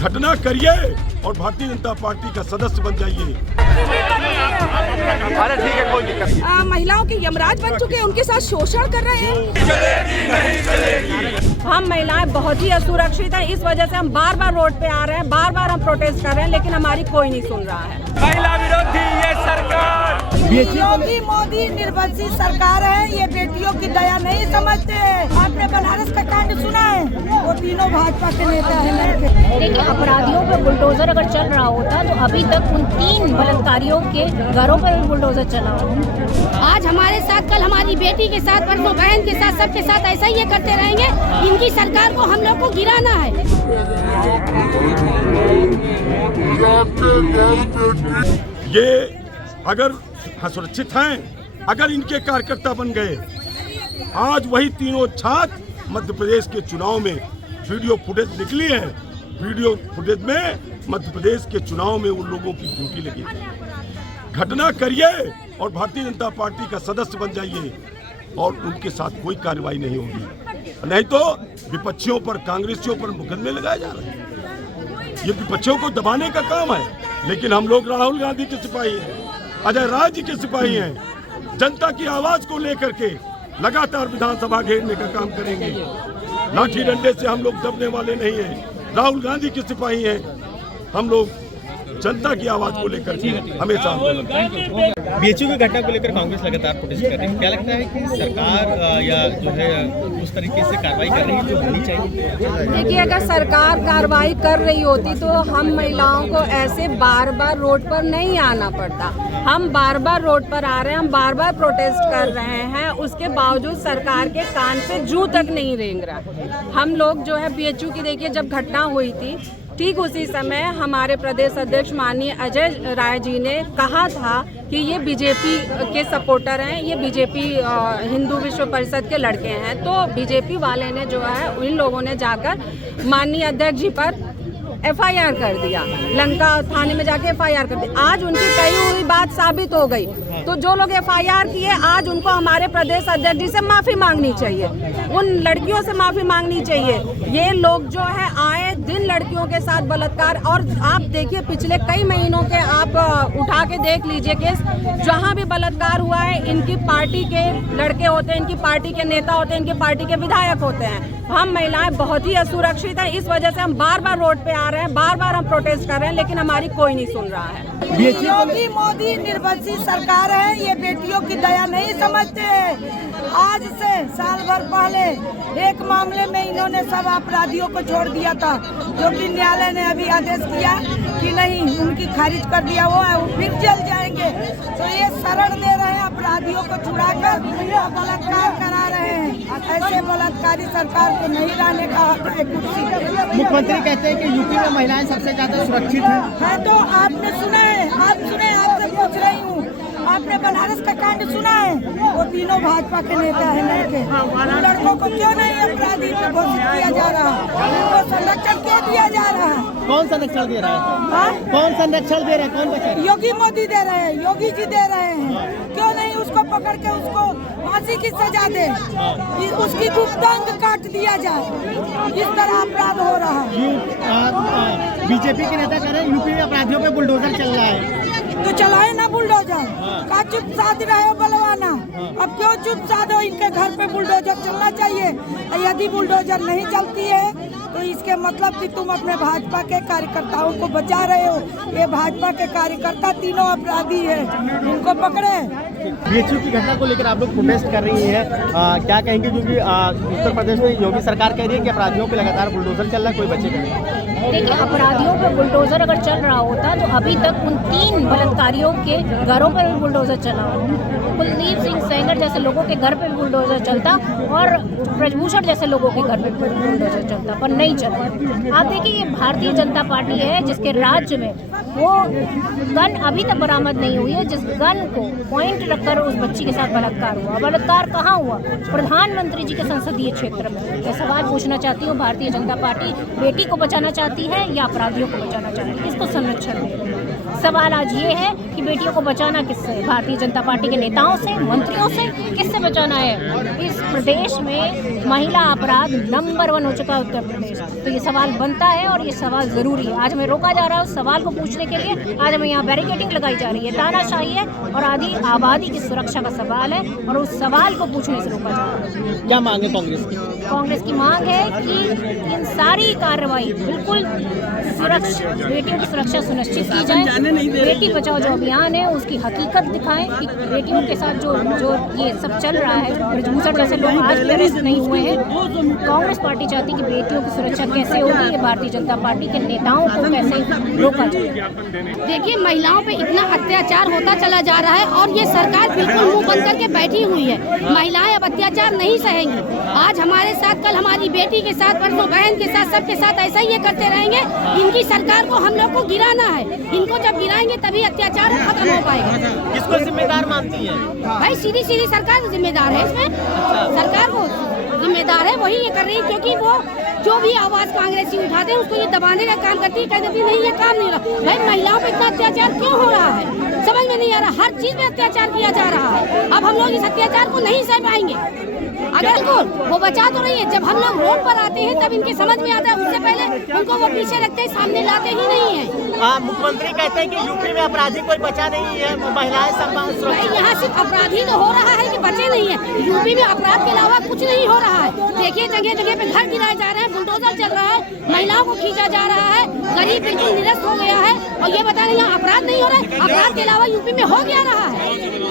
घटना करिए और भारतीय जनता पार्टी का सदस्य बन जाइए। अरे ठीक है, कोई दिक्कत नहीं। महिलाओं के यमराज बन चुके हैं, उनके साथ शोषण कर रहे हैं। हम महिलाएं बहुत ही असुरक्षित हैं, इस वजह से हम बार बार रोड पे आ रहे हैं, बार बार हम प्रोटेस्ट कर रहे हैं, लेकिन हमारी कोई नहीं सुन रहा है। महिला विरोधी ये सरकार, योगी मोदी निर्बंधी सरकार है, ये बेटियों की दया नहीं समझते। आपने बनारस का कांड सुना है? वो तीनों भाजपा के नेता हैं। देखिए, अपराधियों पर बुलडोजर अगर चल रहा होता तो अभी तक उन 3 बलात्कारियों के घरों पर भी बुलडोजर चला होता। आज हमारे साथ, कल हमारी बेटी के साथ, परसों बहन के साथ, सबके साथ ऐसा ही ये करते रहेंगे। इनकी सरकार को हम लोग को गिराना है। ये अगर सुरक्षित हैं, अगर इनके कार्यकर्ता बन गए, आज वही तीनों छात्र मध्य प्रदेश के चुनाव में वीडियो फुटेज निकली है, वीडियो फुटेज में मध्य प्रदेश के चुनाव में उन लोगों की ड्यूटी लगी। घटना करिए और भारतीय जनता पार्टी का सदस्य बन जाइए और उनके साथ कोई कार्रवाई नहीं होगी, नहीं तो विपक्षियों पर, कांग्रेसियों पर मुकदमे लगाए जा रहे हैं। ये विपक्षियों को दबाने का काम है, लेकिन हम लोग राहुल गांधी के सिपाही हैं, अजय राय जी के सिपाही हैं। जनता की आवाज को लेकर के लगातार विधानसभा घेरने का काम करेंगे। लाठी डंडे से हम लोग दबने वाले नहीं हैं। राहुल गांधी के सिपाही हैं हम लोग, जनता की आवाज को लेकर के हमेशा। बीएचयू की घटना को लेकर कांग्रेस लगातार प्रोटेस्ट कर रही है। क्या लगता है कि सरकार या जो है उस तरीके से कार्रवाई कर रही है जो होनी चाहिए? देखिए, अगर सरकार कार्रवाई कर रही होती तो हम महिलाओं को ऐसे बार बार रोड पर नहीं आना पड़ता। हम बार बार रोड पर आ रहे हैं, हम बार बार प्रोटेस्ट कर रहे हैं, उसके बावजूद सरकार के कान से जूं तक नहीं रेंग रहा। हम लोग जो है बीएचयू की, देखिए जब घटना हुई थी ठीक उसी समय हमारे प्रदेश अध्यक्ष माननीय अजय राय जी ने कहा था कि ये बीजेपी के सपोर्टर हैं, ये बीजेपी हिंदू विश्व परिषद के लड़के हैं। तो बीजेपी वाले ने जो है, उन लोगों ने जाकर माननीय अध्यक्ष जी पर एफआईआर कर दिया, लंका थाने में जाके एफआईआर कर दी। आज उनकी कही हुई बात साबित हो गई, तो जो लोग एफआईआर किए आज उनको हमारे प्रदेश अध्यक्ष जी से माफी मांगनी चाहिए, उन लड़कियों से माफी मांगनी चाहिए। ये लोग जो है आए दिन लड़कियों के साथ बलात्कार, और आप देखिए पिछले कई महीनों के आप उठा के देख लीजिए केस, जहाँ भी बलात्कार हुआ है इनकी पार्टी के लड़के होते हैं, इनकी पार्टी के नेता होते हैं, इनकी पार्टी के विधायक होते हैं। हम महिलाएं बहुत ही असुरक्षित हैं, इस वजह से हम बार बार रोड पे आ रहे हैं, बार बार हम प्रोटेस्ट कर रहे हैं, लेकिन हमारी कोई नहीं सुन रहा है। योगी मोदी निर्बंधी सरकार है, ये बेटियों की दया नहीं समझते। आज से साल भर पहले एक मामले में इन्होंने सब अपराधियों को छोड़ दिया था, जो कि न्यायालय ने अभी आदेश किया कि नहीं, उनकी खारिज कर दिया, वो फिर जल जाएंगे। तो ये शरण दे रहे हैं अपराधियों को छुड़ाकर, बलात्कार करा रहे हैं। ऐसे बलात्कारी सरकार को नहीं रहने का हक है कुर्सी। मुख्यमंत्री कहते हैं कि यूपी में महिलाएं सबसे ज्यादा सुरक्षित हैं। तो आपने सुना है? आप सुने? आपसे पूछ रही हूँ, आपने बनारस का कांड सुना है? वो तीनों भाजपा के नेता हैं लड़के। लड़कों को क्यों नहीं अपराधी पे घोषित किया जा रहा? उनको संरक्षण क्यों दिया जा रहा? कौन संरक्षण दे रहा है? कौन संरक्षण दे रहा है? कौन बचा? योगी मोदी दे रहे हैं, योगी जी दे रहे हैं। क्यों नहीं उसको पकड़ के उसको फांसी की सजा दे, उसकी गुप्तांग काट दिया जाए? इस तरह अपराध हो रहा है। बीजेपी के नेता कह रहे हैं यूपी में अपराधियों पे बुलडोजर चल रहा है, तो चलाए ना बुलडोजर। का चुप साध रहे हो बलवाना? अब क्यों चुप साध हो? इनके घर पे बुलडोजर चलना चाहिए। यदि बुलडोजर नहीं चलती है तो इसके मतलब कि तुम अपने भाजपा के कार्यकर्ताओं को बचा रहे हो। ये भाजपा के कार्यकर्ता तीनों अपराधी है, उनको पकड़े। बीएचयू की घटना को लेकर आप लोग प्रोटेस्ट कर रही है, क्या कहेंगे? क्योंकि उत्तर प्रदेश में योगी सरकार कह रही है कि अपराधियों पे लगातार बुलडोजर चल रहा है, कोई बचेगा नहीं। देखिए, अपराधियों पर बुलडोजर अगर चल रहा होता तो अभी तक उन 3 बलात्कारियों के घरों पर भी बुलडोजर चला होता। कुलदीप सिंह सेंगर जैसे लोगों के घर पे भी बुलडोजर चलता और ब्रजभूषण जैसे लोगों के घर पे बुलडोजर चलता, पर नहीं चला। आप देखिए, ये भारतीय जनता पार्टी है जिसके राज्य में वो गन अभी तक बरामद नहीं हुई है, जिस गन को पॉइंट रखकर उस बच्ची के साथ बलात्कार हुआ। बलात्कार कहाँ हुआ? प्रधानमंत्री जी के संसदीय क्षेत्र में। ये सवाल पूछना चाहती हूँ, भारतीय जनता पार्टी बेटी को बचाना चाहती है या अपराधियों को बचाना चाहती है? किसको संरक्षण दे रही है? सवाल आज ये है कि बेटियों को बचाना किससे? भारतीय जनता पार्टी के नेताओं से, मंत्रियों से? किससे बचाना है? इस प्रदेश में महिला अपराध नंबर 1 हो चुका है उत्तर प्रदेश। तो ये सवाल बनता है और ये सवाल ज़रूरी है। आज हमें रोका जा रहा है उस सवाल को पूछने के लिए। आज हमें यहाँ बैरिकेडिंग लगाई जा रही है, तानाशाही है और आदि आबादी की सुरक्षा का सवाल है और उस सवाल को पूछने से रोका जा रहा है। क्या मांग है कांग्रेस की? कांग्रेस की मांग है कि इन सारी कार्रवाई बिल्कुल बेटियों की सुरक्षा सुनिश्चित की जाए। बेटी बचाओ जो अभियान है उसकी हकीकत दिखाएं कि बेटियों के साथ जो ये सब चल रहा है, ब्रजभूषण जैसे लोग आज भी अरेस्ट नहीं हुए हैं। कांग्रेस पार्टी चाहती कि बेटियों की सुरक्षा कैसे होगी, ये भारतीय जनता पार्टी के नेताओं को कैसे रोका जाए। देखिए, महिलाओं पे इतना अत्याचार होता चला जा रहा है और ये सरकार बिल्कुल मुंह बंद करके बैठी हुई है। महिलाएं अब अत्याचार नहीं सहेंगी। आज हमारे साथ, कल हमारी बेटी के साथ, परसों बहन के साथ, सबके साथ ऐसा ही ये करते रहेंगे। इनकी सरकार को हम लोग को गिराना है। इनको जब गिराएंगे तभी अत्याचार खत्म हो पाएगा। किसको जिम्मेदार मानती है? भाई सीधी सरकार जिम्मेदार है इसमें। सरकार को जिम्मेदार है, वही ये कर रही है, क्योंकि वो जो भी आवाज कांग्रेसी उठाते हैं उसको ये दबाने का काम करती है। कह देती नहीं, ये काम नहीं हो रहा। भाई महिलाओं पे इतना अत्याचार क्यों हो रहा है, समझ में नहीं आ रहा। हर चीज में अत्याचार किया जा रहा है। अब हम लोग इस अत्याचार को नहीं सह पाएंगे। अगर वो बचा तो रही है, जब हम लोग रोड पर आते हैं तब इनके समझ में आता है। उससे पहले उनको वो पीछे रखते हैं, सामने लाते ही नहीं है। मुख्यमंत्री कहते हैं कि यूपी में अपराधी कोई बचा नहीं है, महिलाएं सुरक्षित। यहाँ सिर्फ अपराधी तो हो रहा है कि बचे नहीं है। यूपी में अपराध के अलावा कुछ नहीं हो रहा है। देखिए, जगह जगह पे घर गिराए जा रहे हैं, बुलडोजर चल रहा है, महिलाओं को खींचा जा रहा है, गरीब बिल्कुल निरस्त हो गया है। और ये बता रहे हैं अपराध नहीं हो रहा है। अपराध के अलावा यूपी में हो गया रहा है।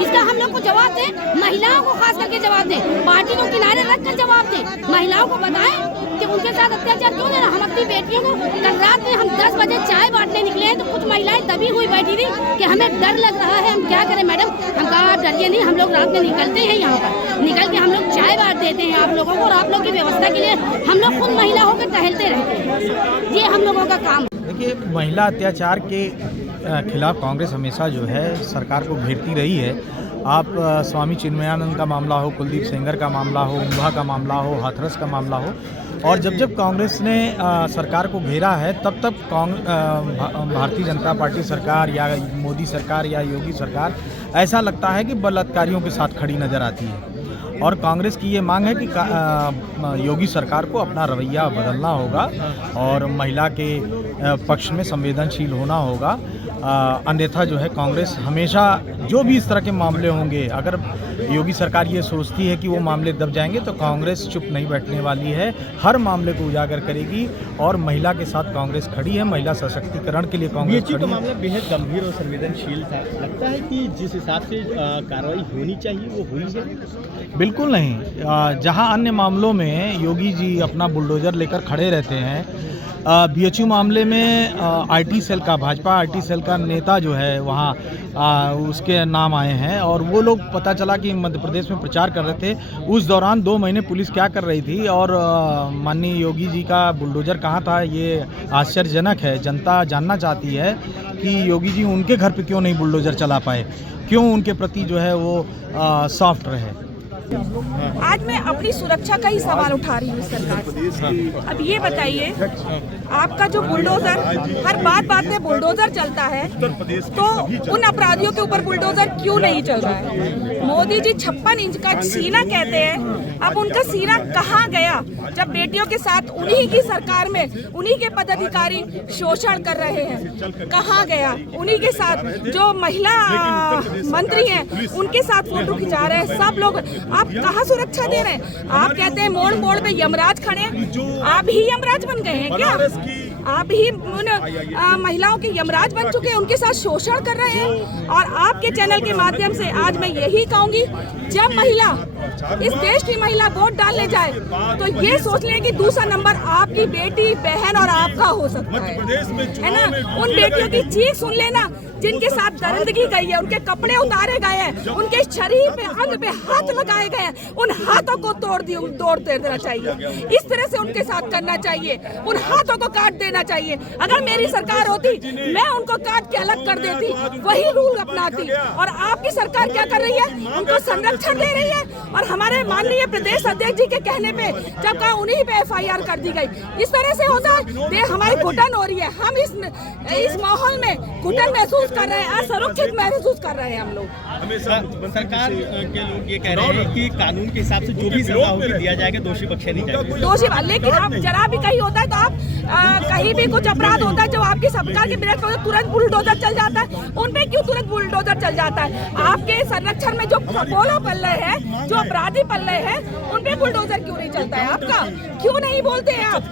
इसका हम लोग को जवाब दें, महिलाओं को खास करके जवाब दें, पार्टी को किनारे रखकर जवाब दें। महिलाओं को बताएं कि उनके साथ अत्याचार क्यों नहीं रहा। हम अपनी बेटियों को, कल रात में हम 10 बजे चाय बांटने निकले हैं तो कुछ महिलाएं दबी हुई बैठी थी कि हमें डर लग रहा है, हम क्या करें मैडम। हम कहा डरिए नहीं, हम लोग रात में निकलते हैं, यहाँ पर निकल के हम लोग चाय बांट देते हैं आप लोगों को, और आप लोग की व्यवस्था के लिए हम लोग खुद महिला होकर टहलते रहते हैं। ये हम लोगों का काम। देखिए, महिला अत्याचार के खिलाफ कांग्रेस हमेशा जो है सरकार को घेरती रही है। आप स्वामी चिन्मयानंद का मामला हो, कुलदीप सेंगर का मामला हो, उम्भा का मामला हो, हाथरस का मामला हो, और जब कांग्रेस ने सरकार को घेरा है तब भारतीय जनता पार्टी सरकार या मोदी सरकार या योगी सरकार ऐसा लगता है कि बलात्कारियों के साथ खड़ी नज़र आती है। और कांग्रेस की ये मांग है कि योगी सरकार को अपना रवैया बदलना होगा और महिला के पक्ष में संवेदनशील होना होगा। अन्यथा जो है कांग्रेस हमेशा जो भी इस तरह के मामले होंगे, अगर योगी सरकार ये सोचती है कि वो मामले दब जाएंगे तो कांग्रेस चुप नहीं बैठने वाली है, हर मामले को उजागर करेगी और महिला के साथ कांग्रेस खड़ी है। महिला सशक्तिकरण के लिए कांग्रेस खड़ी है। मामला बेहद गंभीर और संवेदनशील था। लगता है कि जिस हिसाब से कार्रवाई होनी चाहिए वो हुई है? बिल्कुल नहीं। जहां अन्य मामलों में योगी जी अपना बुलडोजर लेकर खड़े रहते हैं, बीएचयू मामले में आईटी सेल का, भाजपा आईटी सेल का नेता जो है वहाँ उसके नाम आए हैं और वो लोग पता चला कि मध्य प्रदेश में प्रचार कर रहे थे। उस दौरान 2 महीने पुलिस क्या कर रही थी और माननीय योगी जी का बुलडोजर कहाँ था, ये आश्चर्यजनक है। जनता जानना चाहती है कि योगी जी उनके घर पे क्यों नहीं बुलडोजर चला पाए, क्यों उनके प्रति जो है वो सॉफ्ट रहे। आज मैं अपनी सुरक्षा का ही सवाल उठा रही हूँ सरकार से। अब ये बताइए, आपका जो बुलडोजर, हर बात में बुलडोजर चलता है, तो उन अपराधियों के ऊपर बुलडोजर क्यों नहीं चल रहा है? मोदी जी 56 इंच का सीना कहते हैं, अब उनका सीना कहाँ गया जब बेटियों के साथ उन्हीं की सरकार में उन्हीं के पदाधिकारी शोषण कर रहे हैं? कहाँ गया? उन्हीं के साथ जो महिला मंत्री हैं उनके साथ फोटो खिंचा रहे हैं सब लोग। आप कहाँ सुरक्षा दे रहे हैं? आप कहते हैं मोड़ मोड़ पे यमराज खड़े हैं। आप ही यमराज बन गए हैं क्या? आप ही महिलाओं के यमराज बन चुके हैं, उनके साथ शोषण कर रहे हैं। और आपके चैनल के माध्यम से आज मैं यही कहूंगी, जब महिला, इस देश की महिला वोट डालने जाए तो ये सोच लें कि दूसरा नंबर आपकी बेटी, बहन और आपका हो सकता है ना। उन बेटियों की चीख सुन लेना जिनके साथ दरिंदगी गई है, उनके कपड़े उतारे गए हैं, उनके शरीर पे, अंग पे हाथ लगाए गए हैं, उन हाथों को तोड़ देना चाहिए। इस तरह से उनके साथ करना चाहिए, उन हाथों को काट देना देना चाहिए। अगर मेरी सरकार होती मैं उनको काट के अलग कर देती, वही रूल अपनाती। और आपकी सरकार क्या कर रही है, उनको संरक्षण दे रही है। और हमारे माननीय प्रदेश अध्यक्ष जी के कहने पे जब कहा उन्हीं पे FIR कर दी गई। इस तरह से होता है, हमारी घुटन हो रही है। हम इस माहौल में घुटन महसूस कर रहे हैं, असुरक्षित महसूस कर रहे हैं हम लोग। सरकार के लोग ये कह रहे हैं कि कानून के हिसाब से जो भी सजा होगी दिया जाएगा, दोषी बख्शे नहीं जाएंगे। दोषी, लेकिन आप जरा भी कहीं होता है तो आप कहीं भी कुछ अपराध होता है जो आपकी सरकार के विरोध में तुरंत बुलडोजर चल जाता है। उन पे क्यों तुरंत बुलडोजर चल जाता है? आपके संरक्षण में जो पोलो पल रहे हैं, जो अपराधी पल रहे हैं, उन पे बुलडोजर क्यों नहीं चलता है? आपका क्यों नहीं बोलते हैं आप?